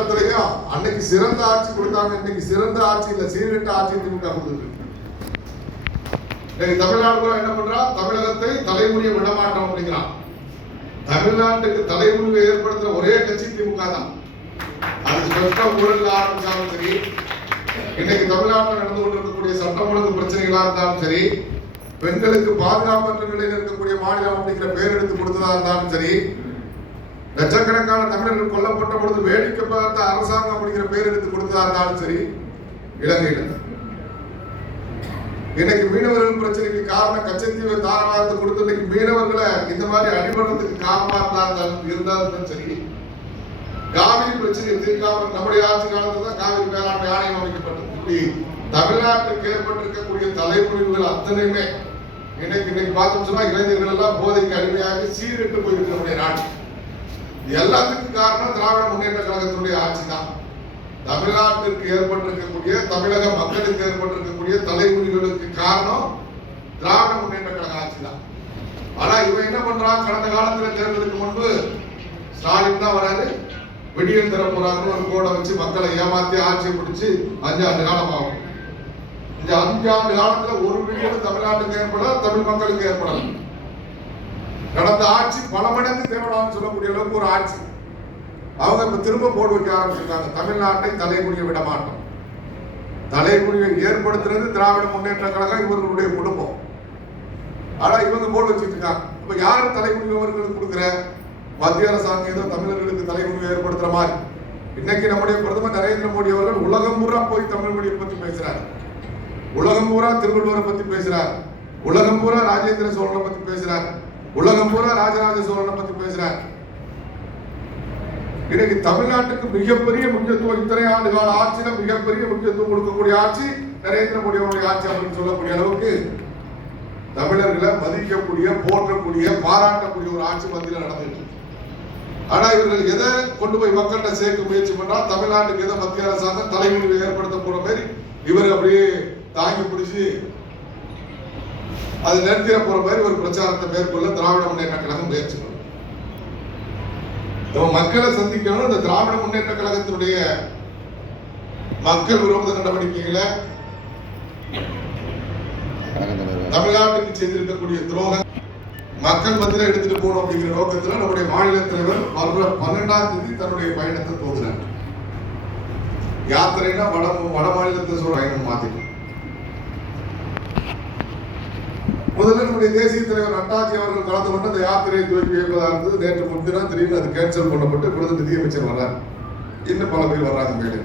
கட்டத்திலையும் அன்னைக்கு சிறந்த ஆட்சி கொடுத்தாங்க, இன்னைக்கு சிறந்த ஆட்சி இல்ல, சீர்கெட்ட ஆட்சி திமுக கொடுத்துருக்கு. தமிழ்நாடு என்ன பண்றான், தமிழகத்தை தலைமுடியை விடமாட்டோம் அப்படிங்கிறான். தமிழ்நாட்டுக்கு தலைமுடிவை ஏற்படுத்துற ஒரே கட்சி திமுக தான். அது ஊழல் ஆரம்பிச்சாலும் சரி, இன்னைக்கு தமிழ்நாட்டில் நடந்து கொண்டிருக்கக்கூடிய சட்டம் ஒழுங்கு பிரச்சனைகளா இருந்தாலும் சரி, பெண்களுக்கு பாதுகாப்பற்ற நிலையில் இருக்கக்கூடிய மாநிலம் அப்படிங்கிற பேர் எடுத்து கொடுத்ததா இருந்தாலும் சரி, லட்சக்கணக்கான தமிழர்கள் கொல்லப்பட்ட பொழுது வேடிக்கை பார்த்த அரசாங்கம் அப்படிங்கிற பேர் எடுத்து கொடுத்ததா இருந்தாலும் சரி, இலங்கையில் இன்னைக்கு மீனவர்கள் பிரச்சனைக்கு காரணம் கச்சத்தீவை தாராளத்தை கொடுத்து இன்னைக்கு மீனவர்களை இந்த மாதிரி அடிபடுறதுக்கு காரணமா இருந்தாலும் சரி, காவிரி பிரச்சனையை தீர்க்காமல் நம்முடைய ஆட்சி காலத்தில் தான் காவிரி மேலாண்மை ஆணையம் அமைக்கப்பட்டது. இப்படி தமிழ்நாட்டுக்கு ஏற்பட்டிருக்கக்கூடிய தலைமுறைகள் அத்தனையுமே இன்னைக்கு பார்த்தோம் சொன்னா இளைஞர்கள் எல்லாம் போதைக்கு அடிமையாக சீரிட்டு போயிருக்கு நம்முடைய நாடு. எல்லாத்துக்கும் காரணம் திராவிட முன்னேற்ற கழகத்தினுடைய ஆட்சி தான். தமிழ்நாட்டிற்கு ஏற்பட்டிருக்கக்கூடிய, தமிழக மக்களுக்கு ஏற்பட்டிருக்கக்கூடிய தலைமுறைகளுக்கு காரணம் திராவிட முன்னேற்ற கழக ஆட்சி தான். ஆனா இவன் என்ன பண்றான், கடந்த காலத்துல தேர்தலுக்கு முன்பு ஸ்டாலின் தான் வராது, விடியல் தர போறாங்கன்னு ஒரு கோடை வச்சு மக்களை ஏமாத்தி ஆட்சியை பிடிச்சு 5 ஆண்டு காலம் ஆகும். இந்த 5 ஆண்டு காலத்துல ஒரு விடியல் தமிழ்நாட்டுக்கு ஏற்பட, தமிழ் மக்களுக்கு ஏற்படலாம். கடந்த ஆட்சி பல மடங்கு தேவையான சொல்லக்கூடிய அளவுக்கு ஒரு ஆட்சி. அவங்க இப்ப திரும்ப போடு வைக்க ஆரம்பிச்சிருக்காங்க, தமிழ்நாட்டை தலைமுடியை விட மாட்டோம். தலைமுடியை ஏற்படுத்துறது திராவிட முன்னேற்ற கழகம், இவர்களுடைய குடும்பம். ஆனா இவங்க போடு வச்சுட்டு இருக்காங்க. இப்ப யாரு தலைமுடி அவர்களுக்கு கொடுக்குற, மத்திய அரசாங்கம் ஏதோ தமிழர்களுக்கு தலைமுடிவை ஏற்படுத்துற மாதிரி. இன்னைக்கு நம்முடைய பிரதமர் நரேந்திர மோடி அவர்கள் உலகம் பூரா போய் தமிழ் மொழியை பத்தி பேசுறாரு, உலகம் பூரா திருவள்ளுவரை பத்தி பேசுறாரு, உலகம் பூரா ராஜேந்திர சோழனை பத்தி பேசுறாரு, உலகம் பூரா ராஜராஜ சோழனை பத்தி பேசுறாரு. இன்னைக்கு தமிழ்நாட்டுக்கு மிகப்பெரிய முக்கியத்துவம், இத்தனை ஆண்டு கால ஆட்சியில மிகப்பெரிய முக்கியத்துவம் கொடுக்கக்கூடிய ஆட்சி நரேந்திர மோடி அவருடைய ஆட்சி அப்படின்னு சொல்லக்கூடிய அளவுக்கு தமிழர்களை மதிக்கக்கூடிய, போற்றக்கூடிய, பாராட்டக்கூடிய ஒரு ஆட்சி மத்தியில் நடந்துட்டு. ஆனா இவர்கள் எதை கொண்டு போய் மக்கள்கிட்ட சேர்க்க முயற்சி பண்றா, தமிழ்நாட்டுக்கு எதை மத்திய அரசாங்கம் தலைமுடிவை ஏற்படுத்த போற மாதிரி இவர் அப்படியே தாங்கி பிடிச்சி அது நிறுத்திட போற மாதிரி ஒரு பிரச்சாரத்தை மேற்கொள்ள திராவிட முன்னேற்ற கழகம் முயற்சி பண்ணும். மக்களை சந்திக்கணும். இந்த திராவிட முன்னேற்ற கழகத்தினுடைய மக்கள் விரோத நடவடிக்கைகளை, தமிழ்நாட்டுக்கு செய்திருக்கக்கூடிய துரோகம் மக்கள் மத்தியில எடுத்துட்டு போகணும் அப்படிங்கிற நோக்கத்தில் நம்முடைய மாநில தலைவர் வர 12ஆம் தேதி தன்னுடைய பயணத்தை போகிறார். யாத்திரைனா வட மாநிலத்தை சொல்ற மாத்திட்டு முதல்ல நம்முடைய தேசிய தலைவர் நட்டாஜி அவர்கள் கலந்து கொண்டு அந்த யாத்திரையை துவக்கி வைப்பதாக இருந்தது. நேற்று முன்தினம் திடீர்னு அது கேன்சல் பண்ணப்பட்டு இப்பொழுது நிதியமைச்சர் வர்றார், இன்னும் பல பேர் வர்றாங்க மேலே.